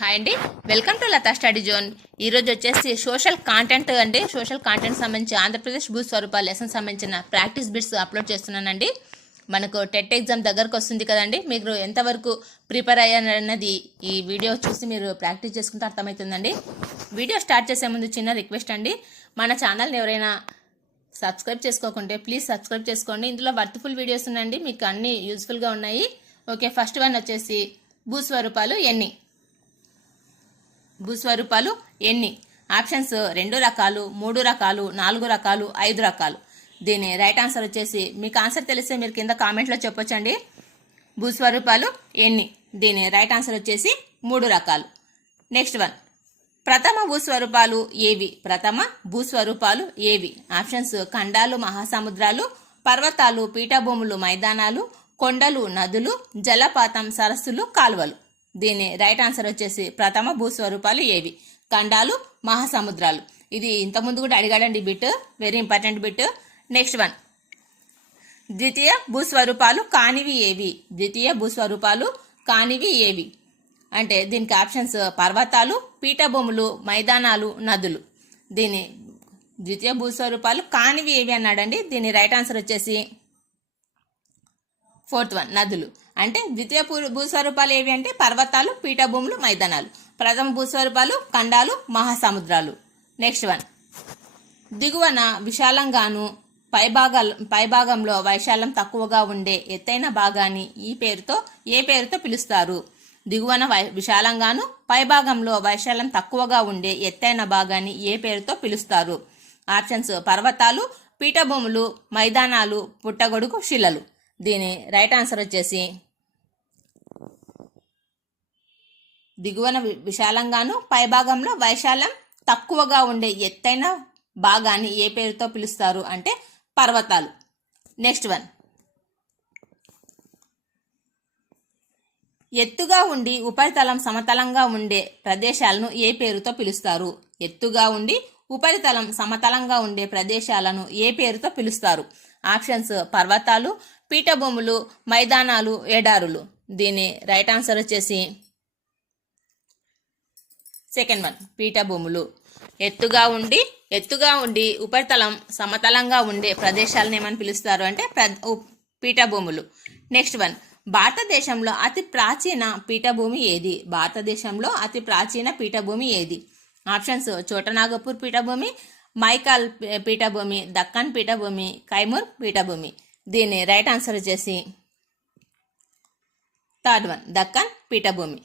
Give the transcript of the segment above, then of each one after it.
Hi అండి. Welcome to Latha study zone. ఈరోజు వచ్చేసి సోషల్ కాంటెంట్ అండి. సోషల్ కాంటెంట్ సంబంధించి ఆంధ్రప్రదేశ్ భూస్వరూప లెసన్ సంబంధించిన ప్రాక్టీస్ బిట్స్ అప్లోడ్ చేస్తున్నానండి. మనకు టెట్ ఎగ్జామ్ దగ్గరకు వస్తుంది కదండి. మీరు ఎంతవరకు ప్రిపేర్ అయ్యారన్నది ఈ వీడియో చూసి మీరు ప్రాక్టీస్ చేసుకుంటే అర్థమవుతుందండి. వీడియో స్టార్ట్ చేసే ముందు చిన్న రిక్వెస్ట్ అండి. మన ఛానల్ని ఎవరైనా సబ్స్క్రైబ్ చేసుకోకుంటే ప్లీజ్ సబ్స్క్రైబ్ చేసుకోండి. ఇందులో వర్త్ఫుల్ వీడియోస్ ఉన్నాయండి. మీకు అన్ని యూస్ఫుల్గా ఉన్నాయి. ఓకే ఫస్ట్ వన్ వచ్చేసి భూస్వరూపాలు ఎన్ని? భూస్వరూపాలు ఎన్ని? ఆప్షన్స్ రెండు రకాలు మూడు రకాలు నాలుగు రకాలు ఐదు రకాలు. దీని రైట్ ఆన్సర్ వచ్చేసి మీకు ఆన్సర్ తెలిస్తే మీరు కింద కామెంట్లో చెప్పొచ్చండి. భూస్వరూపాలు ఎన్ని? దీని రైట్ ఆన్సర్ వచ్చేసి మూడు రకాలు. Next one. ప్రథమ భూస్వరూపాలు ఏవి? ప్రథమ భూస్వరూపాలు ఏవి? ఆప్షన్స్ ఖండాలు మహాసముద్రాలు పర్వతాలు పీఠభూములు మైదానాలు కొండలు నదులు జలపాతం సరస్సులు కాలువలు. దీని రైట్ ఆన్సర్ వచ్చేసి ప్రథమ భూస్వరూపాలు ఏవి? ఖండాలు మహాసముద్రాలు. ఇది ఇంతకుముందు కూడా అడిగాడండి bit. Very important bit. Next one ద్వితీయ భూస్వరూపాలు కానివి ఏవి? ద్వితీయ భూస్వరూపాలు కానివి ఏవి? అంటే దీనికి ఆప్షన్స్ పర్వతాలు పీఠభూములు మైదానాలు నదులు. దీని ద్వితీయ భూస్వరూపాలు కానివి ఏవి అన్నాడండి? దీని రైట్ ఆన్సర్ వచ్చేసి ఫోర్త్ వన్ నదులు. అంటే ద్వితీయ భూస్వరూపాలు ఏవి అంటే పర్వతాలు పీఠభూములు మైదానాలు. ప్రథమ భూస్వరూపాలు ఖండాలు మహాసముద్రాలు. నెక్స్ట్ వన్ దిగువన విశాలంగాను పైభాగాల పైభాగంలో వైశాల్యం తక్కువగా ఉండే ఎత్తైన భాగాన్ని ఈ పేరుతో ఏ పేరుతో పిలుస్తారు? దిగువన వై విశాలంగాను పైభాగంలో వైశాల్యం తక్కువగా ఉండే ఎత్తైన భాగాన్ని ఏ పేరుతో పిలుస్తారు? ఆప్షన్స్ పర్వతాలు పీఠభూములు మైదానాలు పుట్టగొడుగు శిలలు. దీని రైట్ ఆన్సర్ వచ్చేసి దిగువన వి- విశాలంగాను పైభాగంలో వైశాల్యం తక్కువగా ఉండే ఎత్తైన భాగాన్ని ఏ పేరుతో పిలుస్తారు అంటే పర్వతాలు. Next one. ఎత్తుగా ఉండి ఉపరితలం సమతలంగా ఉండే ప్రదేశాలను ఏ పేరుతో పిలుస్తారు? ఎత్తుగా ఉండి ఉపరితలం సమతలంగా ఉండే ప్రదేశాలను ఏ పేరుతో పిలుస్తారు? ఆప్షన్స్ పర్వతాలు పీఠభూములు మైదానాలు ఎడారులు. దీని రైట్ ఆన్సర్ వచ్చేసి సెకండ్ వన్ పీఠభూములు. ఎత్తుగా ఉండి ఎత్తుగా ఉండి ఉపరితలం సమతలంగా ఉండే ప్రదేశాలను ఏమని పిలుస్తారు అంటే ప్ర- పీఠభూములు. నెక్స్ట్ వన్ భారతదేశంలో అతి ప్రాచీన పీఠభూమి ఏది? భారతదేశంలో అతి ప్రాచీన పీఠభూమి ఏది? ఆప్షన్స్ చోటనాగపూర్ పీఠభూమి మైకాల్ పీఠభూమి దక్కన్ పీఠభూమి కైమూర్ పీఠభూమి. దీని రైట్ ఆన్సర్ వచ్చేసి థర్డ్ వన్ దక్కన్ పీఠభూమి.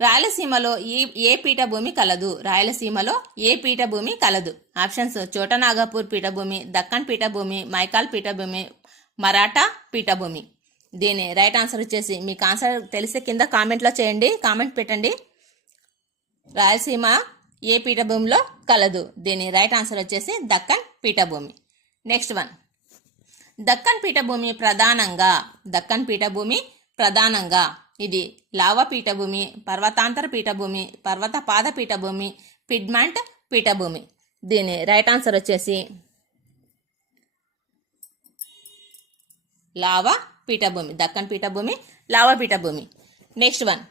రాయలసీమలో ఈ ఏ పీఠభూమి కలదు. రాయలసీమలో ఏ పీఠభూమి కలదు. ఆప్షన్స్ చోటనాగపూర్ పీఠభూమి దక్కన్ పీఠభూమి మైకాల్ పీఠభూమి మరాఠా పీఠభూమి. దీని రైట్ ఆన్సర్ వచ్చేసి మీకు ఆన్సర్ తెలిసే కింద కామెంట్లో చేయండి. కామెంట్ పెట్టండి. రాయలసీమ ఏ పీఠభూమిలో కలదు. దీని రైట్ ఆన్సర్ వచ్చేసి దక్కన్ పీఠభూమి. Next one. దక్కన్ పీఠభూమి ప్రధానంగా దక్కన్ పీఠభూమి ప్రధానంగా ఇది లావా పీఠభూమి పర్వతాంతర పీఠభూమి పర్వత పాద పీఠభూమి పిడ్మాంట్ పీఠభూమి. దీని రైట్ ఆన్సర్ వచ్చేసి లావా పీఠభూమి దక్కన్ పీఠభూమి లావా పీఠభూమి. నెక్స్ట్ వన్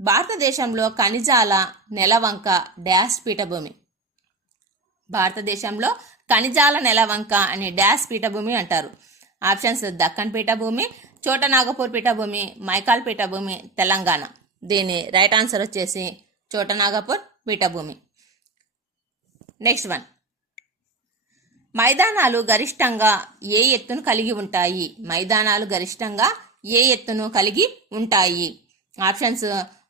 భారతదేశంలో ఖనిజాల నెలవంక డ్యాష్ పీఠభూమి. భారతదేశంలో ఖనిజాల నెలవంక అనే డ్యాష్ పీఠభూమి అంటారు. ఆప్షన్స్ దక్కన్ పీఠభూమి చోటనాగపూర్ పీఠభూమి మైకాల్ పీఠభూమి తెలంగాణ. దీని రైట్ ఆన్సర్ వచ్చేసి చోటనాగపూర్ పీఠభూమి. Next one. మైదానాలు గరిష్టంగా ఏ ఎత్తును కలిగి ఉంటాయి? మైదానాలు గరిష్టంగా ఏ ఎత్తును కలిగి ఉంటాయి? ఆప్షన్స్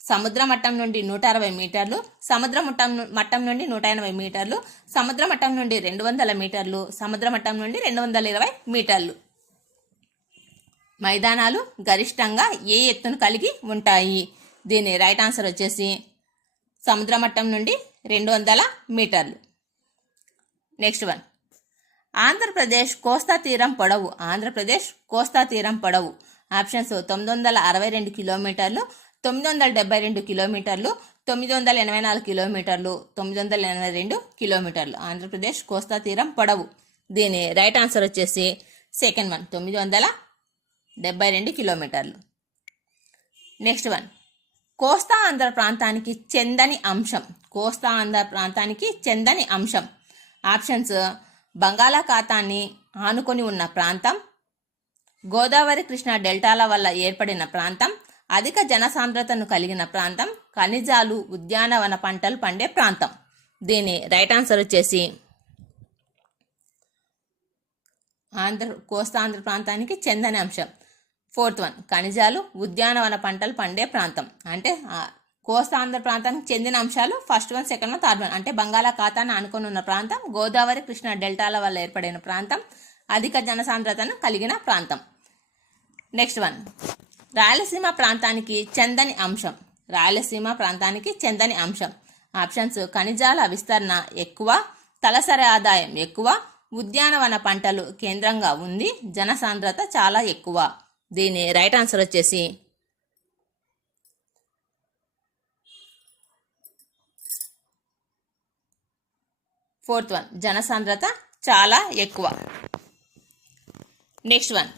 సముద్ర మట్టం నుండి నూట అరవై మీటర్లు సముద్ర మట్టం మట్టం నుండి నూట ఎనభై మీటర్లు సముద్ర మట్టం నుండి రెండు వందల మీటర్లు సముద్ర మట్టం నుండి రెండు వందల ఇరవై మీటర్లు. మైదానాలు గరిష్టంగా ఏ ఎత్తును కలిగి ఉంటాయి? దీని రైట్ ఆన్సర్ వచ్చేసి సముద్ర మట్టం నుండి రెండు వందల మీటర్లు. Next one. ఆంధ్రప్రదేశ్ కోస్తా తీరం పొడవు. ఆంధ్రప్రదేశ్ కోస్తా తీరం పొడవు. ఆప్షన్స్ తొమ్మిది వందల అరవై రెండు కిలోమీటర్లు తొమ్మిది వందల డెబ్బై రెండు కిలోమీటర్లు తొమ్మిది వందల ఎనభై నాలుగు కిలోమీటర్లు తొమ్మిది వందల ఎనభై రెండు కిలోమీటర్లు. ఆంధ్రప్రదేశ్ కోస్తా తీరం పొడవు. దీని రైట్ ఆన్సర్ వచ్చేసి సెకండ్ వన్ తొమ్మిది వందల డెబ్బై రెండు కిలోమీటర్లు. నెక్స్ట్ వన్ కోస్తా ఆంధ్ర ప్రాంతానికి చెందని అంశం. కోస్తా ఆంధ్ర ప్రాంతానికి చెందని అంశం. ఆప్షన్స్ బంగాళాఖాతాన్ని ఆనుకొని ఉన్న ప్రాంతం గోదావరి కృష్ణా డెల్టాల వల్ల ఏర్పడిన ప్రాంతం అధిక జనసాంద్రతను కలిగిన ప్రాంతం ఖనిజాలు ఉద్యానవన పంటలు పండే ప్రాంతం. దీని రైట్ ఆన్సర్ వచ్చేసి ఆంధ్ర కోస్తాంధ్ర ప్రాంతానికి చెందని అంశం. ఫోర్త్ వన్ ఖనిజాలు ఉద్యానవన పంటలు పండే ప్రాంతం. అంటే కోస్తాంధ్ర ప్రాంతానికి చెందిన అంశాలు first one second one third one. అంటే బంగాళాఖాతాన్ని ఆనుకొని ఉన్న ప్రాంతం గోదావరి కృష్ణా డెల్టాల వల్ల ఏర్పడిన ప్రాంతం అధిక జనసాంద్రతను కలిగిన ప్రాంతం. నెక్స్ట్ వన్ రాయలసీమ ప్రాంతానికి చెందని అంశం. రాయలసీమ ప్రాంతానికి చెందని అంశం. ఆప్షన్స్ ఖనిజాల విస్తరణ ఎక్కువ తలసరి ఆదాయం ఎక్కువ ఉద్యానవన పంటలు కేంద్రంగా ఉంది జనసాంద్రత చాలా ఎక్కువ. దీని రైట్ ఆన్సర్ వచ్చేసి ఫోర్త్ వన్ జనసాంద్రత చాలా ఎక్కువ. Next one.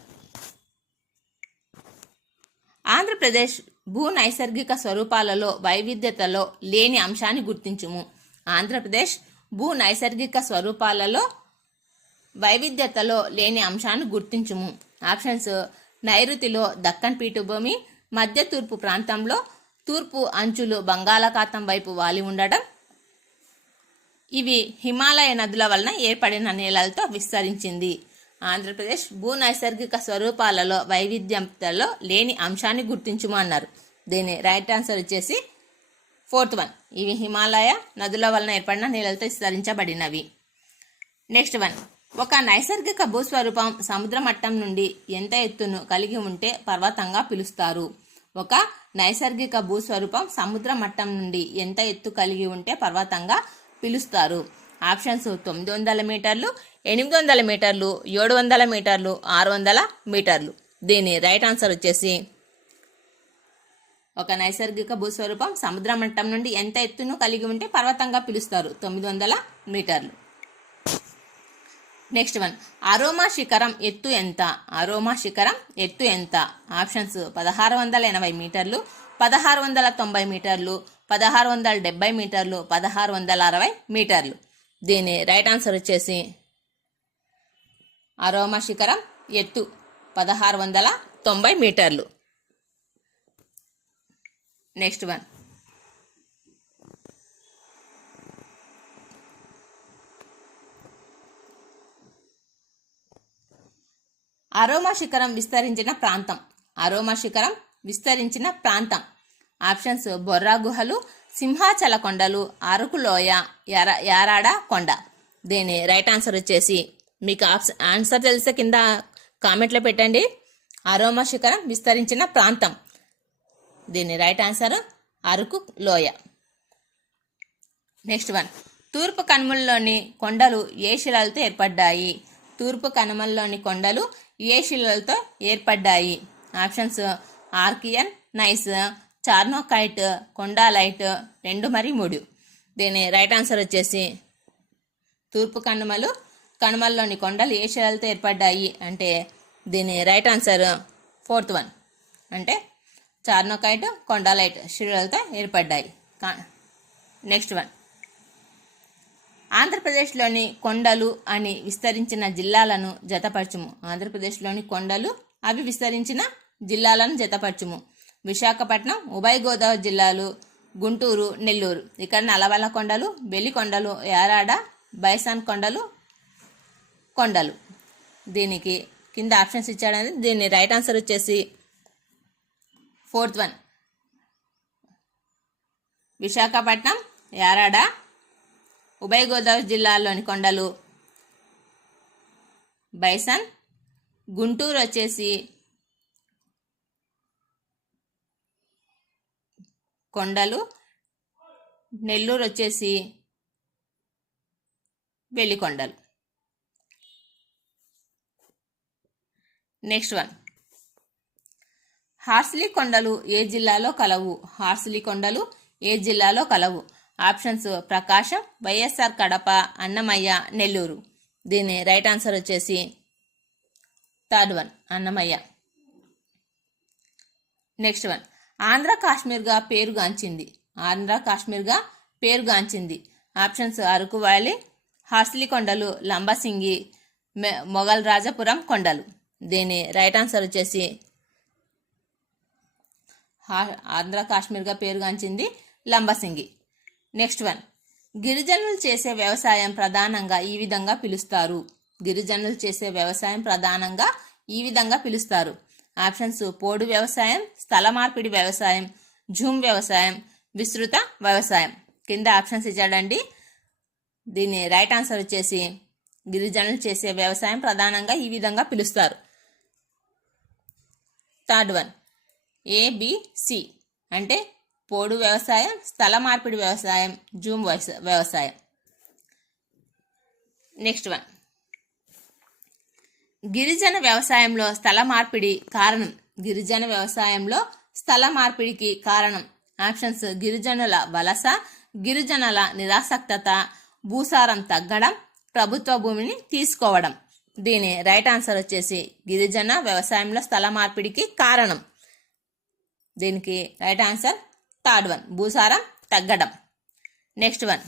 ఆంధ్రప్రదేశ్ భూ నైసర్గిక స్వరూపాలలో వైవిధ్యతలో లేని అంశాన్ని గుర్తించుము. ఆంధ్రప్రదేశ్ భూ నైసర్గిక స్వరూపాలలో వైవిధ్యతలో లేని అంశాన్ని గుర్తించుము. ఆప్షన్స్ నైరుతిలో దక్కన్ పీఠభూమి మధ్య తూర్పు ప్రాంతంలో తూర్పు అంచులు బంగాళాఖాతం వైపు వాలి ఉండడం ఇవి హిమాలయ నదుల వలన ఏర్పడిన నేలలతో విస్తరించింది. ఆంధ్రప్రదేశ్ భూ నైసర్గిక స్వరూపాలలో వైవిధ్యతలో లేని అంశాన్ని గుర్తించుము అన్నారు. దీని రైట్ ఆన్సర్ వచ్చేసి ఫోర్త్ వన్. ఇవి హిమాలయ నదుల వలన ఏర్పడిన నీళ్ళతో విస్తరించబడినవి. Next one. ఒక నైసర్గిక భూస్వరూపం సముద్ర మట్టం నుండి ఎంత ఎత్తును కలిగి ఉంటే పర్వతంగా పిలుస్తారు? ఒక నైసర్గిక భూస్వరూపం సముద్ర మట్టం నుండి ఎంత ఎత్తు కలిగి ఉంటే పర్వతంగా పిలుస్తారు? ఆప్షన్స్ తొమ్మిది వందల మీటర్లు ఎనిమిది వందల మీటర్లు ఏడు వందల మీటర్లు ఆరు వందల మీటర్లు. దీని రైట్ ఆన్సర్ వచ్చేసి ఒక నైసర్గిక భూస్వరూపం. సముద్ర మట్టం నుండి ఎంత ఎత్తును కలిగి ఉంటే పర్వతంగా పిలుస్తారు. తొమ్మిది వందల మీటర్లు. Next one. అరోమా శిఖరం ఎత్తు ఎంత? అరోమా శిఖరం ఎత్తు ఎంత? ఆప్షన్స్ పదహారు వందల ఎనభై మీటర్లు పదహారు వందల తొంభై మీటర్లు పదహారు వందల డెబ్బై మీటర్లు పదహారు వందల అరవై మీటర్లు. దీని రైట్ ఆన్సర్ వచ్చేసి అరోమా శిఖరం ఎత్తు పదహారు వందల తొంభై మీటర్లు. నెక్స్ట్ వన్ అరోమా శిఖరం విస్తరించిన ప్రాంతం. అరోమా శిఖరం విస్తరించిన ప్రాంతం. ఆప్షన్స్ బొర్రా గుహలు సింహాచల కొండలు అరకు లోయ యార యారాడ కొండ. దీని రైట్ ఆన్సర్ వచ్చేసి మీకు ఆప్షన్ ఆన్సర్ తెలిస్తే కింద కామెంట్లో పెట్టండి. అరోమా శిఖరం విస్తరించిన ప్రాంతం. దీని రైట్ ఆన్సర్ అరకు లోయ. Next one. తూర్పు కనుమల్లోని కొండలు ఏ శిలలతో ఏర్పడ్డాయి? తూర్పు కనుమల్లోని కొండలు ఏ శిలలతో ఏర్పడ్డాయి? Options Archaean gneiss. Charnockite khondalite రెండు మరి మూడు. దీని రైట్ ఆన్సర్ వచ్చేసి తూర్పు కనుమలు కనుమల్లోని కొండలు ఏ శిలలతో ఏర్పడ్డాయి అంటే దీని రైట్ ఆన్సర్ ఫోర్త్ వన్. అంటే చార్నోకైట్ కొండాలైట్ శిలలతో ఏర్పడ్డాయి. Next one. ఆంధ్రప్రదేశ్లోని కొండలు అని విస్తరించిన జిల్లాలను జతపరచుము. ఆంధ్రప్రదేశ్లోని కొండలు అవి విస్తరించిన జిల్లాలను జతపరచుము. విశాఖపట్నం ఉభయ గోదావరి జిల్లాలు గుంటూరు నెల్లూరు. ఇక్కడ నల్లవల్ల కొండలు బెల్లికొండలు యారాడ బైసాన్ కొండలు కొండలు. దీనికి కింద ఆప్షన్స్ ఇచ్చాడని దీని రైట్ ఆన్సర్ వచ్చేసి ఫోర్త్ వన్. విశాఖపట్నం యారాడ ఉభయ గోదావరి జిల్లాలోని కొండలు బైసన్. గుంటూరు వచ్చేసి కొండలు నెల్లూరు వచ్చేసి వెలికొండలు నెక్స్ట్ వన్. హార్స్లీ కొండలు ఏ జిల్లాలో కలవు? హార్స్లీ కొండలు ఏ జిల్లాలో కలవు? ఆప్షన్స్ ప్రకాశం వైఎస్ఆర్ కడప అన్నమయ్య నెల్లూరు. దీని రైట్ ఆన్సర్ వచ్చేసి third one Annamayya. Next one. Andhra కాశ్మీర్గా పేరుగాంచింది. ఆంధ్ర కాశ్మీర్గా పేరుగాంచింది. ఆప్షన్స్ అరకు వ్యాలీ హార్స్లీ కొండలు లంబసింగి మె- మొఘల్ రాజపురం కొండలు. దీని రైట్ ఆన్సర్ వచ్చేసి హా- ఆంధ్ర కాశ్మీర్గా పేరుగాంచింది లంబసింగి. Next one. గిరిజనులు చేసే వ్యవసాయం ప్రధానంగా ఈ విధంగా పిలుస్తారు. గిరిజనులు చేసే వ్యవసాయం ప్రధానంగా ఈ విధంగా పిలుస్తారు. ఆప్షన్స్ పోడు వ్యవసాయం స్థల మార్పిడి వ్యవసాయం జూమ్ వ్యవసాయం విస్తృత వ్యవసాయం. కింద ఆప్షన్స్ ఇచ్చాడండి. దీని రైట్ ఆన్సర్ వచ్చేసి గిరిజనులు చేసే వ్యవసాయం ప్రధానంగా ఈ విధంగా పిలుస్తారు. థర్డ్ వన్ ఏబిసి అంటే పోడు వ్యవసాయం స్థల మార్పిడి వ్యవసాయం జూమ్ వ్యవసాయం. నెక్స్ట్ వన్ గిరిజన వ్యవసాయంలో స్థల మార్పిడి కారణం. గిరిజన వ్యవసాయంలో స్థల మార్పిడికి కారణం. ఆప్షన్స్ గిరిజనుల వలస గిరిజనుల నిరాసక్తత భూసారం తగ్గడం ప్రభుత్వ భూమిని తీసుకోవడం. దీని రైట్ ఆన్సర్ వచ్చేసి గిరిజన వ్యవసాయంలో స్థల మార్పిడికి కారణం. దీనికి రైట్ ఆన్సర్ థర్డ్ వన్ భూసారం తగ్గడం. Next one.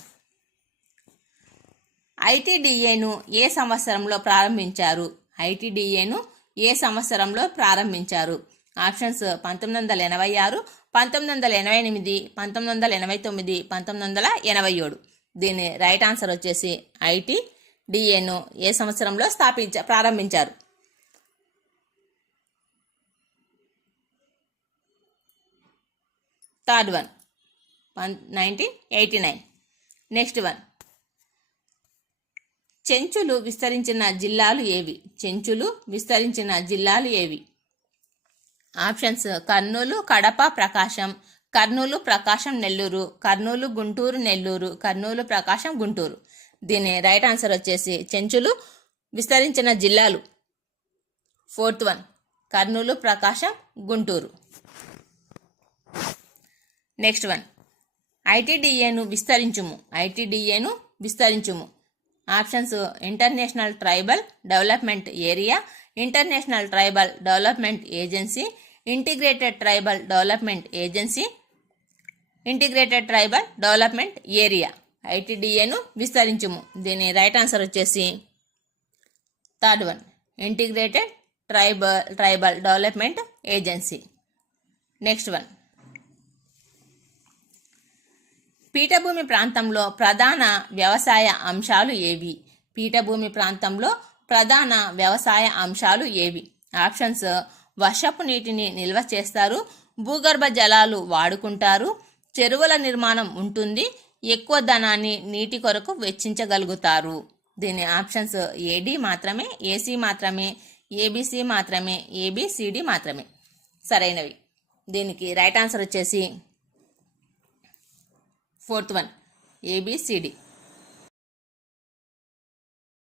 ఐటీడీఏను ఏ సంవత్సరంలో ప్రారంభించారు? ఐటీడీఏను ఏ సంవత్సరంలో ప్రారంభించారు? ఆప్షన్స్ పంతొమ్మిది వందల ఎనభై ఆరు పంతొమ్మిది వందల ఎనభై ఎనిమిది పంతొమ్మిది వందల ఎనభై తొమ్మిది పంతొమ్మిది వందల ఎనభై ఏడు. దీని రైట్ ఆన్సర్ వచ్చేసి ఐటీ డిఏను ఏ సంవత్సరంలో స్థాపించ ప్రారంభించారు? Third one one nineteen eighty nine. Next one. చెంచులు విస్తరించిన జిల్లాలు ఏవి? చెంచులు విస్తరించిన జిల్లాలు ఏవి? ఆప్షన్స్. కర్నూలు కడప ప్రకాశం. కర్నూలు ప్రకాశం నెల్లూరు. కర్నూలు గుంటూరు నెల్లూరు. కర్నూలు ప్రకాశం గుంటూరు. దీని రైట్ ఆన్సర్ వచ్చేసి చెంచులు విస్తరించిన జిల్లాలు. Fourth one. Kurnool Prakasam Guntur. Next one. ఐటీడీఏను విస్తరించుము. ఐటీడీఏను విస్తరించుము. Options international tribal development area international tribal development agency integrated tribal development agency integrated tribal development area. ఐటీడీఏను విస్తరించుము. దీని రైట్ ఆన్సర్ వచ్చేసి third one. Integrated tribal tribal development agency. Next one. పీఠభూమి ప్రాంతంలో ప్రధాన వ్యవసాయ అంశాలు ఏవి? పీఠభూమి ప్రాంతంలో ప్రధాన వ్యవసాయ అంశాలు ఏవి? ఆప్షన్స్ వర్షపు నీటిని నిల్వ చేస్తారు భూగర్భ జలాలు వాడుకుంటారు చెరువుల నిర్మాణం ఉంటుంది ఎక్కువ ధనాన్ని నీటి కొరకు వెచ్చించగలుగుతారు. దీని ఆప్షన్స్ ఏడి మాత్రమే ఏసీ మాత్రమే ఏబిసి మాత్రమే ఏబిసిడి మాత్రమే. సరైనవి. దీనికి రైట్ ఆన్సర్ వచ్చేసి ఫోర్త్ వన్ ఏబిసిడి